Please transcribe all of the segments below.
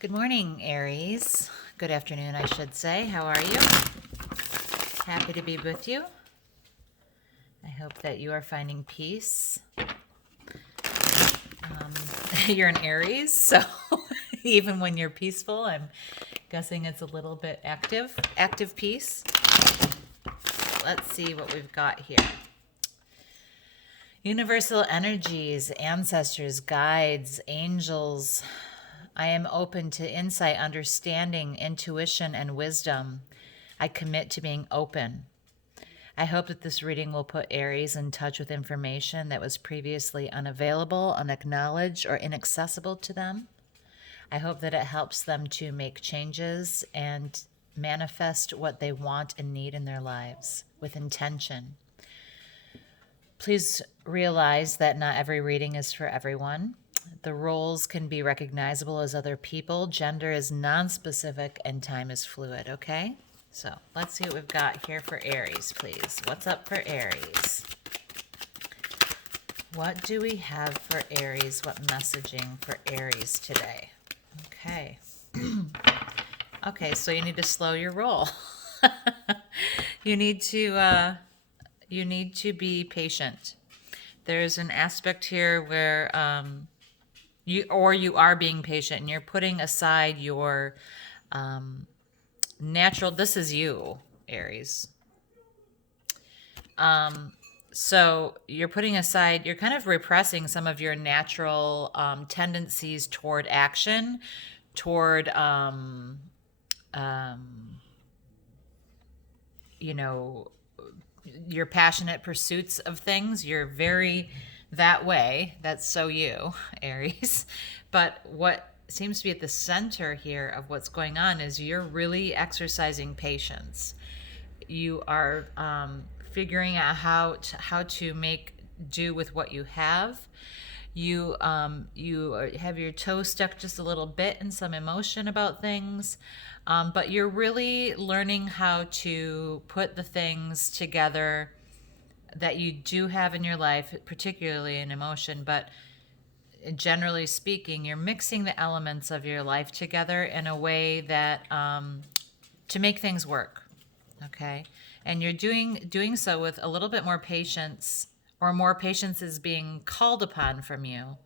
Good morning, Aries. Good afternoon, I should say. How are you? Happy to be with you. I hope that you are finding peace. You're an Aries, so even when you're peaceful, I'm guessing it's a little bit active peace. Let's see what we've got here. Universal energies, ancestors, guides, angels. I am open to insight, understanding, intuition, and wisdom. I commit to being open. I hope that this reading will put Aries in touch with information that was previously unavailable, unacknowledged, or inaccessible to them. I hope that it helps them to make changes and manifest what they want and need in their lives with intention. Please realize that not every reading is for everyone. The roles can be recognizable as other people. Gender is non-specific and time is fluid, okay? So let's see what we've got here for Aries, please. What's up for Aries? What do we have for Aries? What messaging for Aries today? Okay. Okay, so you need to slow your roll. You need to be patient. There's an aspect here where you are being patient and you're putting aside your natural, this is you, Aries. So you're putting aside, you're kind of repressing some of your natural tendencies toward action, toward your passionate pursuits of things. You're very that way. That's so you, Aries. But what seems to be at the center here of what's going on is you're really exercising patience. You are figuring out how to make do with what you have. You have your toe stuck just a little bit in some emotion about things, but you're really learning how to put the things together that you do have in your life, particularly in emotion, but generally speaking, you're mixing the elements of your life together in a way that to make things work, okay? And you're doing so with a little bit more patience, or more patience is being called upon from you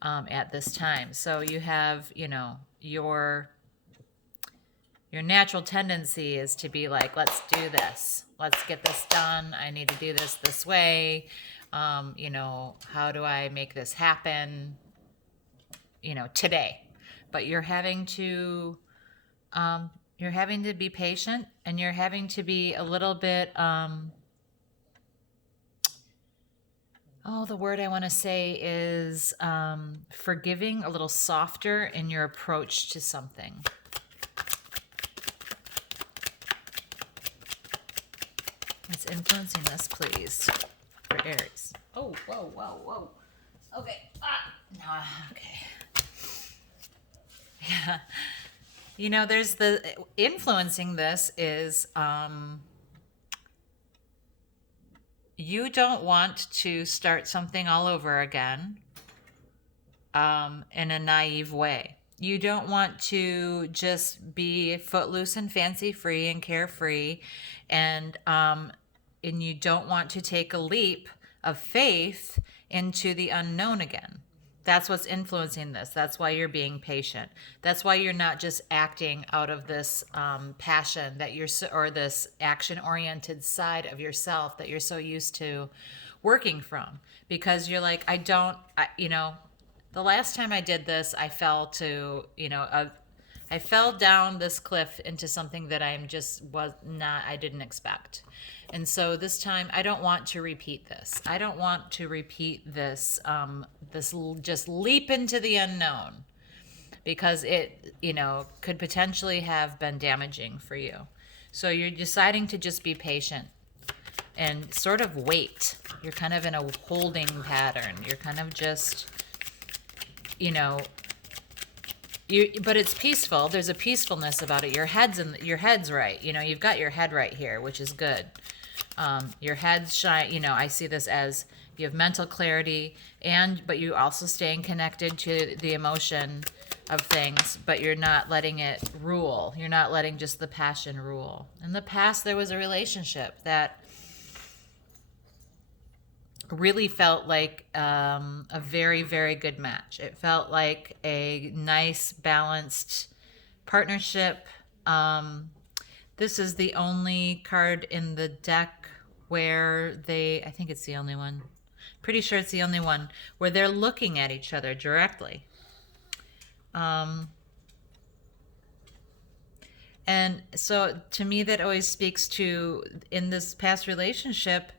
at this time. So you have, your natural tendency is to be like, let's do this. Let's get this done. I need to do this way. How do I make this happen, today? But you're having to be patient, and you're having to be a little bit, the word I want to say is forgiving, a little softer in your approach to something. What's influencing this, please, for Aries? Oh, whoa. Okay. No, okay. Yeah. There's the influencing this is you don't want to start something all over again in a naive way. You don't want to just be footloose and fancy free and carefree, and you don't want to take a leap of faith into the unknown again. That's what's influencing this. That's why you're being patient. That's why you're not just acting out of this passion that or this action-oriented side of yourself that you're so used to working from. Because you're like, the last time I did this, I fell to, I fell down this cliff into something that I didn't expect. And so this time, I don't want to repeat this. I don't want to repeat this, just leap into the unknown, because it, could potentially have been damaging for you. So you're deciding to just be patient and sort of wait. You're kind of in a holding pattern. You're kind of just, but it's peaceful. There's a peacefulness about it. Your head's right. You've got your head right here, which is good. Your head's shine. I see this as you have mental clarity, but you also staying connected to the emotion of things, but you're not letting it rule. You're not letting just the passion rule. In the past, there was a relationship that really felt like a very, very good match. It felt like a nice, balanced partnership. This is the only card in the deck where I think it's the only one. Pretty sure it's the only one where they're looking at each other directly. And so to me, that always speaks to, in this past relationship,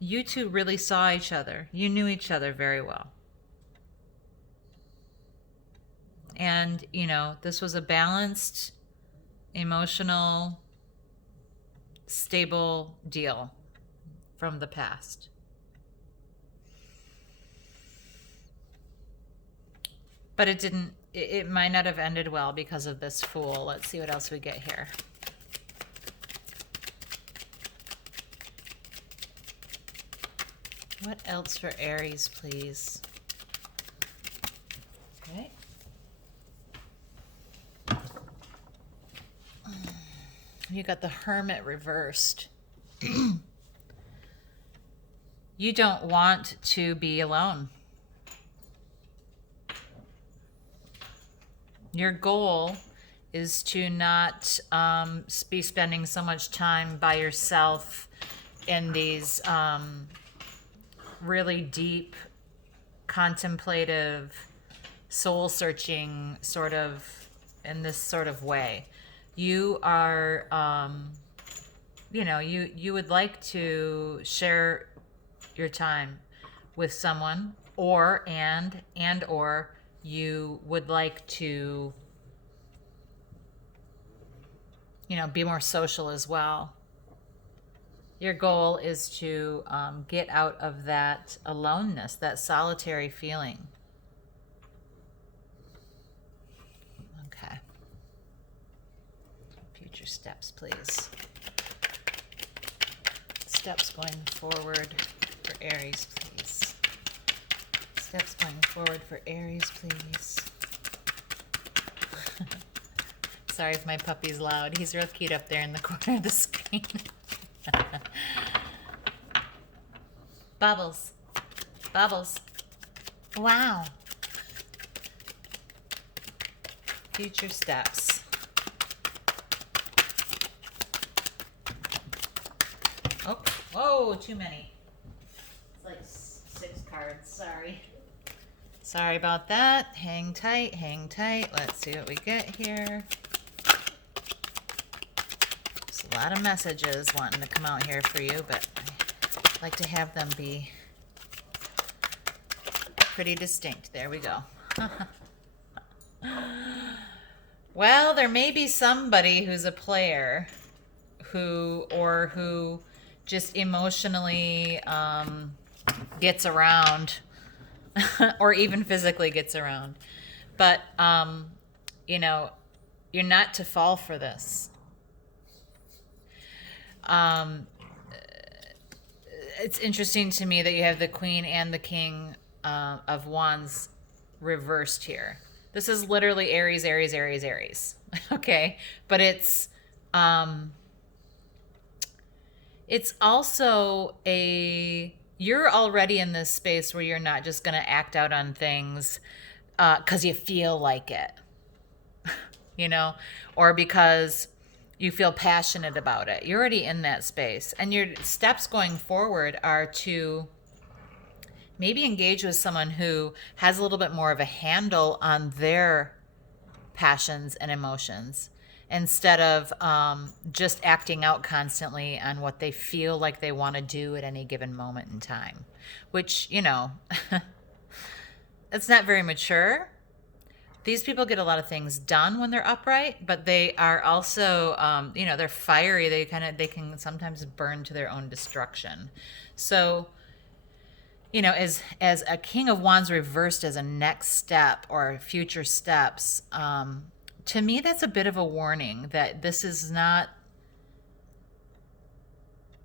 you two really saw each other. You knew each other very well. And, this was a balanced, emotional, stable deal from the past. But it might not have ended well because of this Fool. Let's see what else we get here. What else for Aries, please? Okay. You got the Hermit reversed. You don't want to be alone. Your goal is to not be spending so much time by yourself in these really deep, contemplative, soul-searching in this sort of way. You are, you would like to share your time with someone, or you would like to, be more social as well. Your goal is to get out of that aloneness, that solitary feeling. Okay. Future steps, please. Steps going forward for Aries, please. Steps going forward for Aries, please. Sorry if my puppy's loud. He's real cute up there in the corner of the screen. Bubbles. Bubbles. Wow. Future steps. Oh, whoa, too many. It's like 6 cards, sorry. Sorry about that. Hang tight, hang tight. Let's see what we get here. There's a lot of messages wanting to come out here for you, but I'd like to have them be pretty distinct. There we go. Well, there may be somebody who's a player who just emotionally gets around or even physically gets around. But, you're not to fall for this. It's interesting to me that you have the Queen and the King of Wands reversed here. This is literally Aries, Aries, Aries, Aries. Okay? But it's also you're already in this space where you're not just going to act out on things because you feel like it, or because you feel passionate about it. You're already in that space. And your steps going forward are to maybe engage with someone who has a little bit more of a handle on their passions and emotions, instead of just acting out constantly on what they feel like they want to do at any given moment in time, which, it's not very mature. These people get a lot of things done when they're upright, but they are also, they're fiery. They can sometimes burn to their own destruction. So, as a King of Wands reversed as a next step or future steps, to me, that's a bit of a warning that this is not.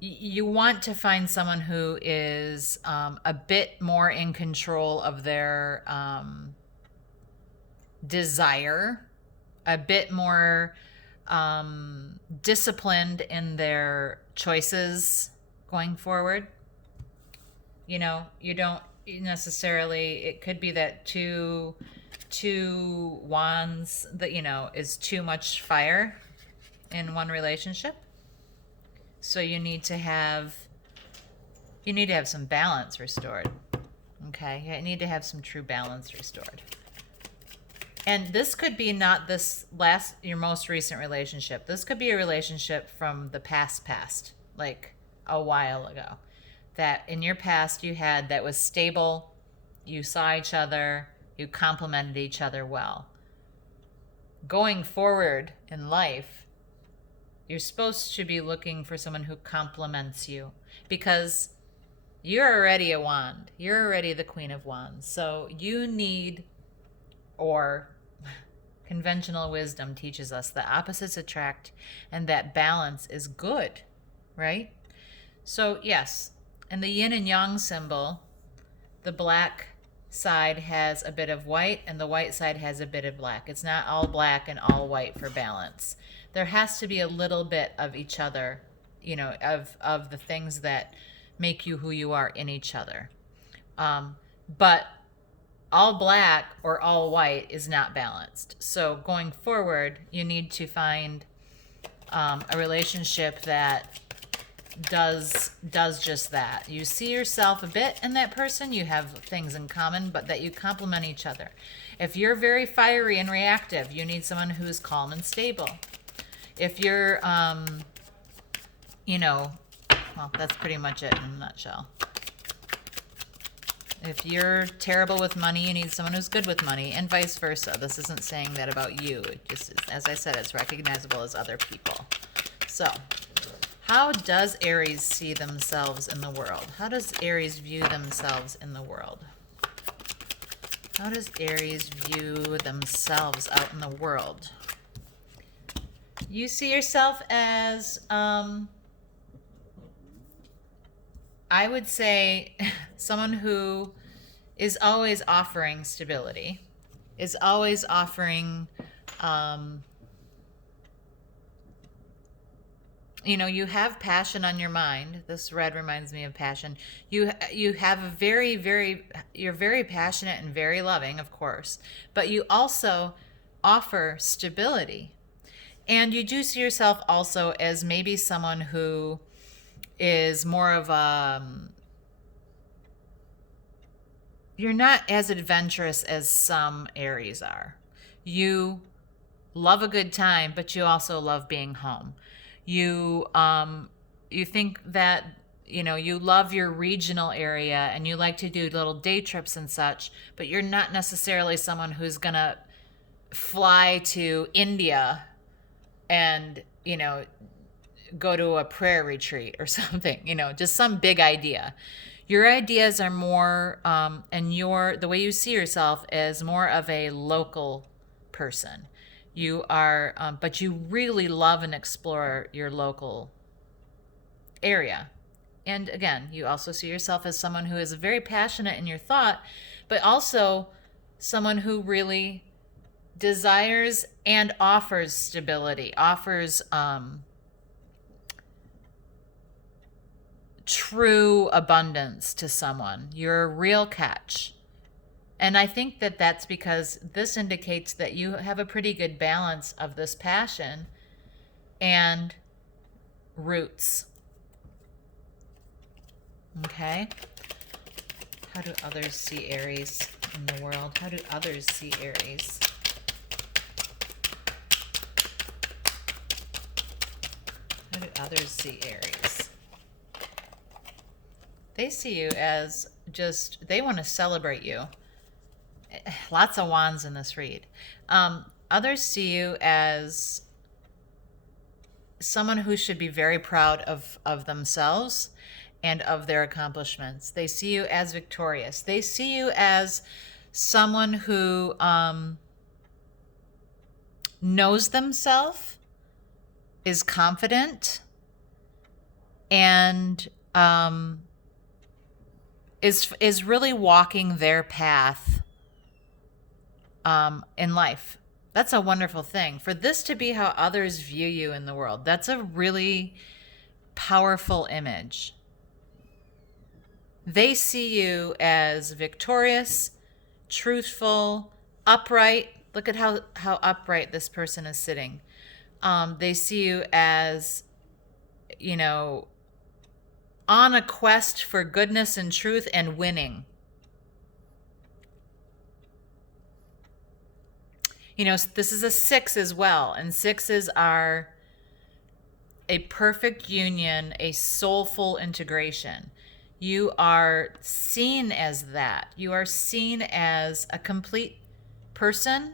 You want to find someone who is a bit more in control of their desire, a bit more disciplined in their choices going forward. You know, you don't necessarily, it could be that two wands that, you know, is too much fire in one relationship. So you need to have some balance restored. Okay? You need to have some true balance restored. And this could be not your most recent relationship. This could be a relationship from the past, like a while ago. That in your past you had that was stable, you saw each other, you complemented each other well. Going forward in life, you're supposed to be looking for someone who complements you, because you're already a wand. You're already the Queen of Wands. So you need, or conventional wisdom teaches us that opposites attract and that balance is good, right? So yes, in the yin and yang symbol, the black side has a bit of white and the white side has a bit of black. It's not all black and all white for balance. There has to be a little bit of each other, you know, of the things that make you who you are in each other. But all black or all white is not balanced. So going forward, you need to find a relationship that does just that. You see yourself a bit in that person, you have things in common, but that you complement each other. If you're very fiery and reactive, you need someone who's calm and stable. If you're you know, well, that's pretty much it in a nutshell. If you're terrible with money, you need someone who's good with money, and vice versa. This isn't saying that about you. It just, as I said, it's recognizable as other people. So, how does Aries see themselves in the world? How does Aries view themselves in the world? How does Aries view themselves out in the world? You see yourself as, I would say, someone who is always offering stability, is always offering, you know, you have passion on your mind. This red reminds me of passion. You have a you're very passionate and very loving, of course, but you also offer stability. And you do see yourself also as maybe someone who is more of you're not as adventurous as some Aries are. You love a good time, but you also love being home. You think that, you know, you love your regional area and you like to do little day trips and such, but you're not necessarily someone who's gonna fly to India and, you know, go to a prayer retreat or something, you know, just some big idea. Your ideas are more, and the way you see yourself as more of a local person. You are, but you really love and explore your local area. And again, you also see yourself as someone who is very passionate in your thought, but also someone who really desires and offers stability, offers true abundance to someone. You're a real catch. And I think that that's because this indicates that you have a pretty good balance of this passion and roots. Okay? How do others see Aries in the world? How do others see Aries? How do others see Aries? They see you as just, they want to celebrate you. Lots of wands in this read. Others see you as someone who should be very proud of themselves and of their accomplishments. They see you as victorious. They see you as someone who knows themselves, is confident, and is really walking their path in life. That's a wonderful thing. For this to be how others view you in the world, that's a really powerful image. They see you as victorious, truthful, upright. Look at how upright this person is sitting. They see you as, you know, on a quest for goodness and truth and winning. You know, this is a 6 as well, and 6s are a perfect union, a soulful integration. You are seen as that. You are seen as a complete person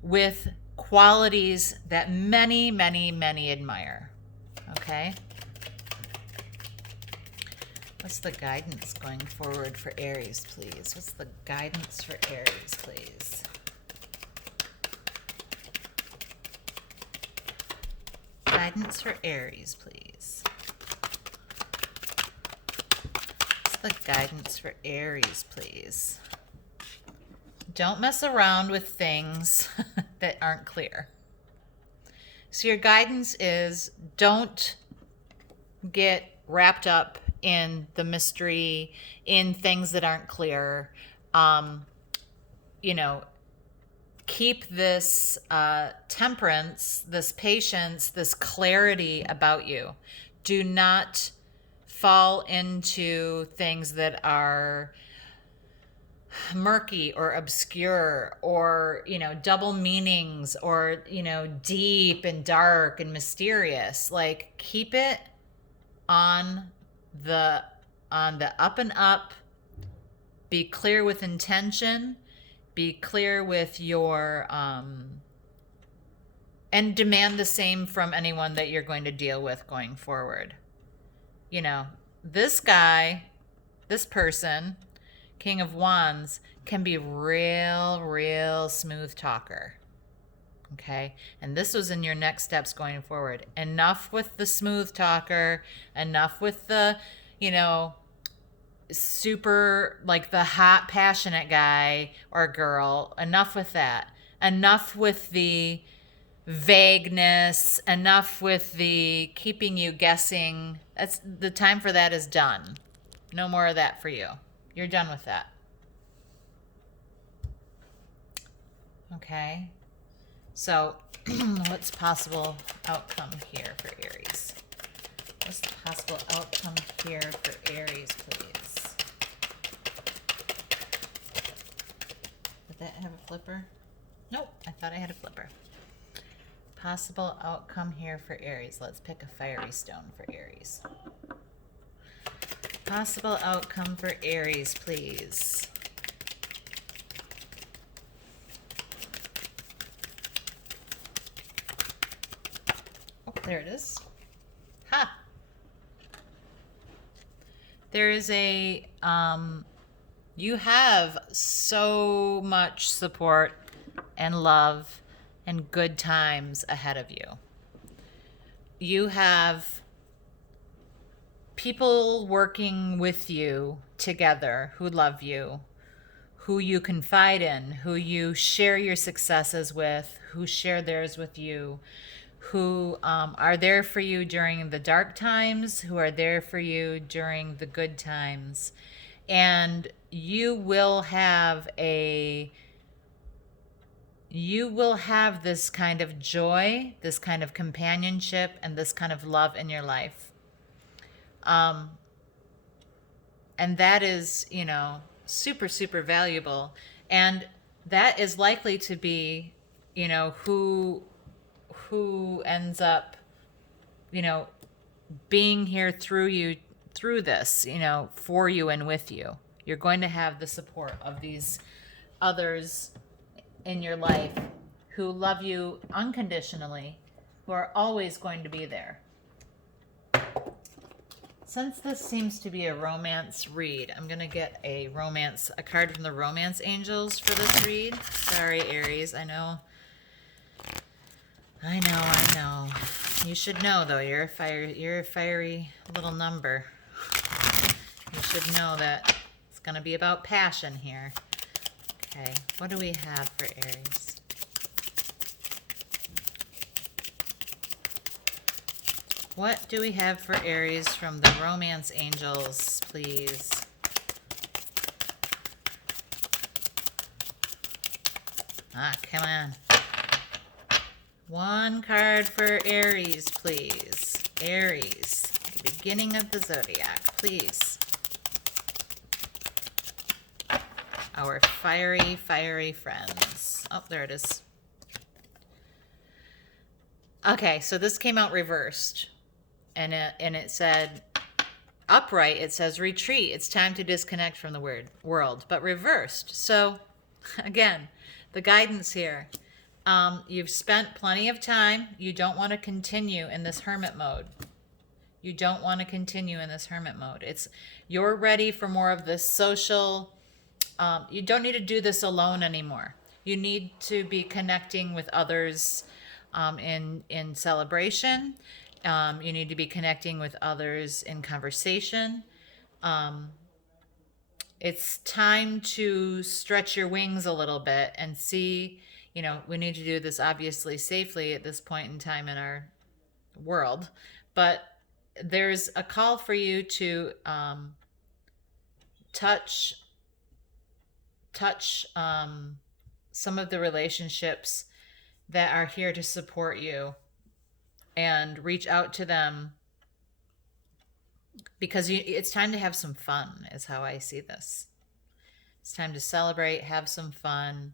with qualities that many, many, many admire. Okay? What's the guidance going forward for Aries, please? What's the guidance for Aries, please? Guidance for Aries, please. What's the guidance for Aries, please? Don't mess around with things that aren't clear. So your guidance is don't get wrapped up in the mystery, in things that aren't clear. You know, keep this temperance, this patience, this clarity about you. Do not fall into things that are murky or obscure or, you know, double meanings or, you know, deep and dark and mysterious. Like, keep it on the up and up. Be clear with intention. Be clear with your and demand the same from anyone that you're going to deal with going forward. You know, this guy, this person, King of Wands, can be real smooth talker. Okay? And this was in your next steps going forward. Enough with the smooth talker, enough with the, you know, super, like the hot, passionate guy or girl. Enough with that. Enough with the vagueness. Enough with the keeping you guessing. That's the time for that is done. No more of that for you. You're done with that. Okay. So, what's possible outcome here for Aries? What's the possible outcome here for Aries, please? Did that have a flipper? Nope, I thought I had a flipper. Possible outcome here for Aries. Let's pick a fiery stone for Aries. Possible outcome for Aries, please. Oh, there it is. Ha! There is a, you have so much support and love and good times ahead of you. You have people working with you together who love you, who you confide in, who you share your successes with, who share theirs with you, who are there for you during the dark times, who are there for you during the good times. And you will have this kind of joy, this kind of companionship, and this kind of love in your life. And that is, you know, super, super valuable. And that is likely to be, you know, who ends up, you know, being here through this, you know, for you and with you. You're going to have the support of these others in your life who love you unconditionally, who are always going to be there. Since this seems to be a romance read, I'm going to get a card from the romance angels for this read. Sorry, Aries. I know. You should know, though. You're a fiery little number. You should know that it's going to be about passion here. Okay, what do we have for Aries? What do we have for Aries from the romance angels, please? Ah, come on. One card for Aries, please. Aries, the beginning of the zodiac, please. Our fiery, fiery friends. Oh, there it is. Okay, so this came out reversed. And it said, upright, it says retreat. It's time to disconnect from the world, but reversed. So, again, the guidance here. You've spent plenty of time. You don't want to continue in this hermit mode. You don't want to continue in this hermit mode. You're ready for more of this social. You don't need to do this alone anymore. You need to be connecting with others in celebration. You need to be connecting with others in conversation. It's time to stretch your wings a little bit and see, we need to do this obviously safely at this point in time in our world. But there's a call for you to touch some of the relationships that are here to support you and reach out to them, because it's time to have some fun is how I see this. It's time to celebrate, have some fun,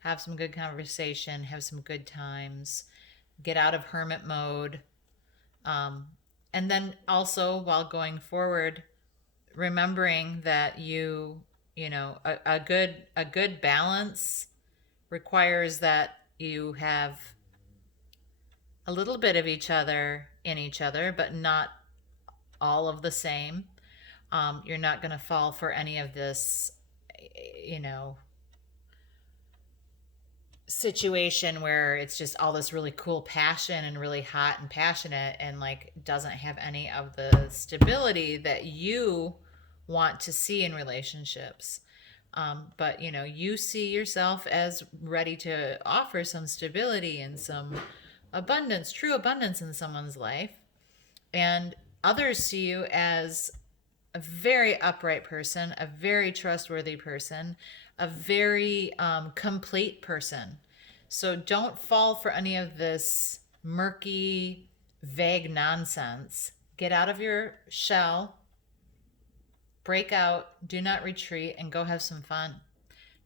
have some good conversation, have some good times, get out of hermit mode. And then also, while going forward, remembering that a good balance requires that you have a little bit of each other in each other, but not all of the same. You're not going to fall for any of this, situation where it's just all this really cool passion and really hot and passionate and like doesn't have any of the stability that you want to see in relationships. But you see yourself as ready to offer some stability and some abundance, true abundance in someone's life. And others see you as a very upright person, a very trustworthy person, a very complete person. So don't fall for any of this murky, vague nonsense. Get out of your shell, break out, do not retreat, and go have some fun.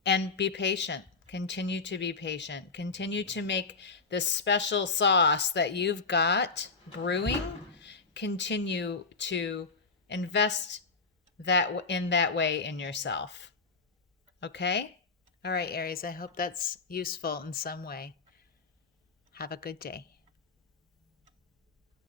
And be patient. Continue to be patient. Continue to make this special sauce that you've got brewing. Continue to invest in that way in yourself. Okay? All right, Aries, I hope that's useful in some way. Have a good day.